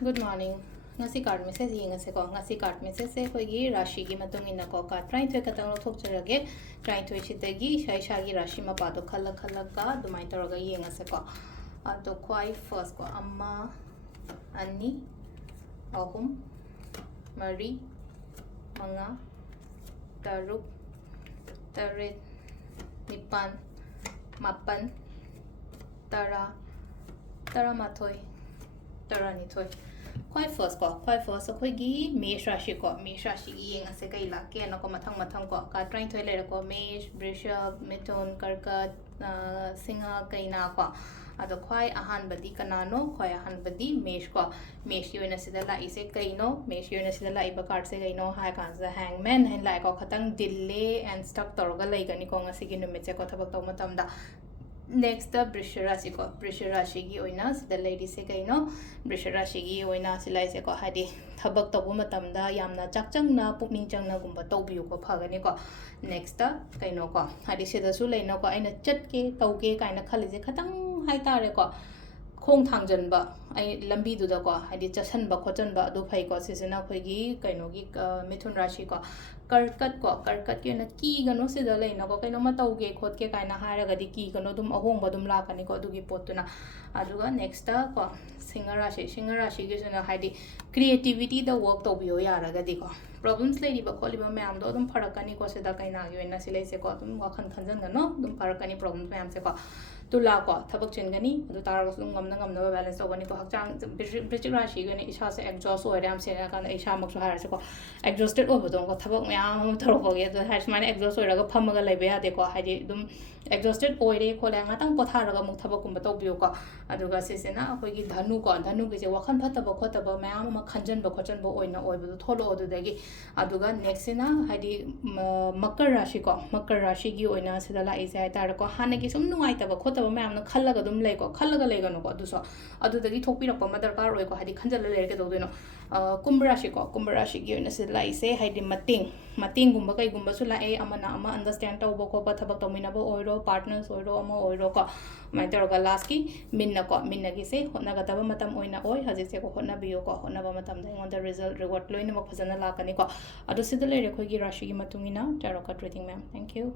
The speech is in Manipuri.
Good morning. Ngasi card message yengase ko ngasi card message se khoigi rashi gi matung ina ko ka try to katang thok charage try to chitagi shai rashi ma pa to khala ka dumai taraga yengase ko to khwai first ko amma ani ahum mari manga taruk taret nipan mapan tara taramathoi taranithoi Quite first gi mesh rashi gi yeng ase kai la ke no ko mathang ko ka trying to le ko mesh brisha methon karkat singa kai na ko ado khwai ahan badi kanano khwai ahan badi mesh yoina sida la ise kai no mesh yoina sida la iba card se kai no ha kan za hangman hen la ko khatang delay and stuck torga lai gani ko ngasi gi numit se ko thabak to matam da Next, the Brisharashi ko Brisharashi gi oina the lady se kaino Brisharashi gi oina silai se ko hadi thabak tabu matamda yamna chakchang na pukning chang na gumba tawbiu ko phagani ko next kaino ko hadi sida su leino ko aina chat ke tawge kaina khali je khatang hai tare ko khong thangjan ba ai lambi du da ko hadi chasan ba khojan ba du phai ko sisina khoi gi kaino gi mithun rashi ko karkat ke na ki gano se da leino ko kaino ma tawge khot ke kaina hara ga di ki gano dum ahong ba dum la kani ko du gi potuna aduga next ko singarashi gi suna hadi creativity the work to bio yara ga di ko problems le di ba kholi ba mam do dum pharakani ko se da kaina gi na silai se ko dum wakhan khanjan ga no dum pharakani problems mam se ko tula ko thabak chingani adu tar ko ngam na balance to gani ko hakchang bridge rashi gani isa se exhaust oi ram se kan isa mak so har se ko exhausted over don ko thabak myam tharo ko ge adu has mane exhaust oi ra ga phamaga lebe ya de ko haji dum exhausted oi re ko la nga tang ko thara ga muk thabak kum ba to bio ko adu ga se se na khoi gi dhanu ge je wakhan phataba khotaba myam ma khanjan ba khojan ba oi na oi bu tholo adu da gi adu ga next na hadi makar rashi gi oi na se da la is ai tar ko hana gi sum nungai ta ba khota ba myam na khallaga dum lei ko khallaga lei ga no ko du so adu da gi thokpi rak pa ma darkar roi ko hadi khanjal le ke do no kumbarashi gi oi na se la ise hadi mating gumba kai gumba su la e amana ama understand taw ba ko pa thabak tomina ba oiro partners oiro ama oiro ko mai tar ga last ki minna gi se hona ga taba matam oina oi haji se ko hona biyo ko hona ba matam da on the result reward loina ma phajana la kani ko adu sidale re khoi gi rashi gi matungina tarot card reading ma'am thank you